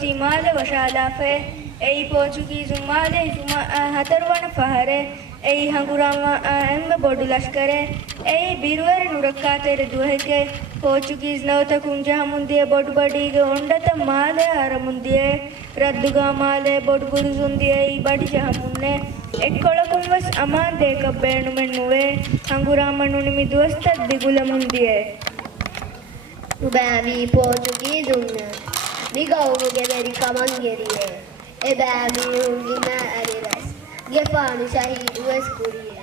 Timale Vashalafe, a Portuguese Male, Hatarwana Fahare, a Hangurama Emma Bodulaskare, a Birwer Nurakate Duheke, Portuguese Nauta Kunja Mundia Bodbadi, Ondata Male, Aramundia, Raduga Male, Bodguruzundia, Badijahamune, Ekolakumbas Amande Kabenumenue, Hangurama Nunimi Duasta, Digulamundia. Baby Portuguese. Ligauge veri kamangeriye ebami ungina ariras gefanu shahidu eskuriye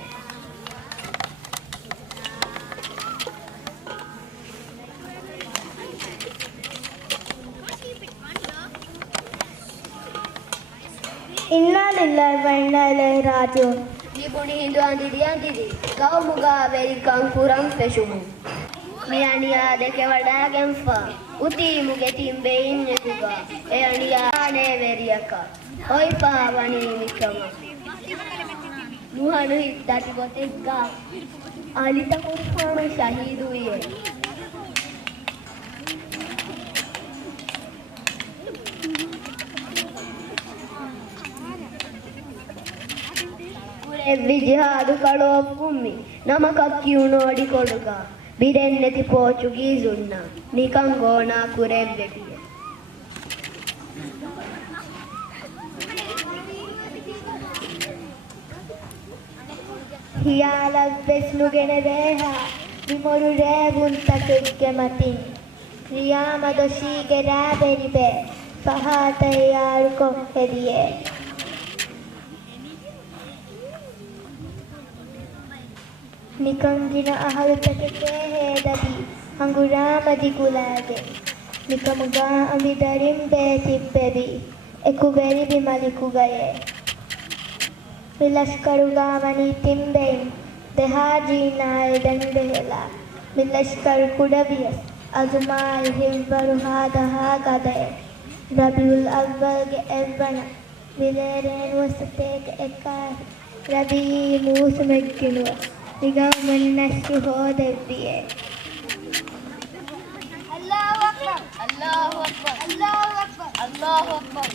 Inna lillahi wa inna ilaihi raji'un. Libuni hindu andidi gau muga veri kankuram peshumu Miania de kevada gemfa uti muge timbe innetuga e aniya ne veriaka oi pavani mikama muhanu hittati gotegga alita kurfanu shahidu ye kure jihadu kalopummi namakakkiunodi koduga Birenneti Portuguese unna nikangona kurevvetiye Hiyala vesnugene veha vimoru revunta kekke matin Riyama doshige raberibe pahata yaruko hediye Nikangina ahal takeke hedadi hangurama digulage Nikamuga amidarim beti bebi ekuberi bimalikugaye Milashkaruga mani timbein dehaji nae dendehela Milashkar kudaviyas azumai hivvaru hadaha gadaye Rabiul awwalge evvana vileren wasateke ekkai Rabi musumegginu Digamannasu hodevviye Allahu Akbar Allahu Akbar Allahu Akbar Allahu Akbar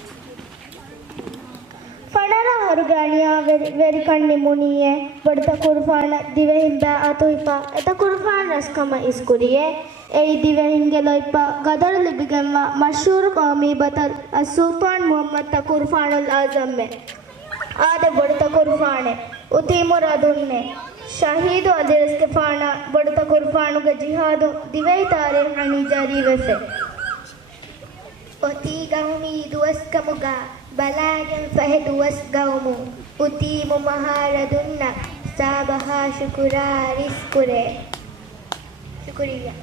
Fanara Harugania very kandi muniye badta kurfana divehimba atuipa eta kurfan raskama iskuriye ei divehingeloipa gadar libigamma mashhur qawmi batal as-sultan Muhammad Takurfanul Azam ade badta kurfane uti muradunne Shahidu Adiras ke fana badta kurfanu ga jihadu divai tare hani jari wese Oti gaumi duas kamuga balagan fahedu was gaumu uti mumaharadunna sabaha shukura riskure Shukriya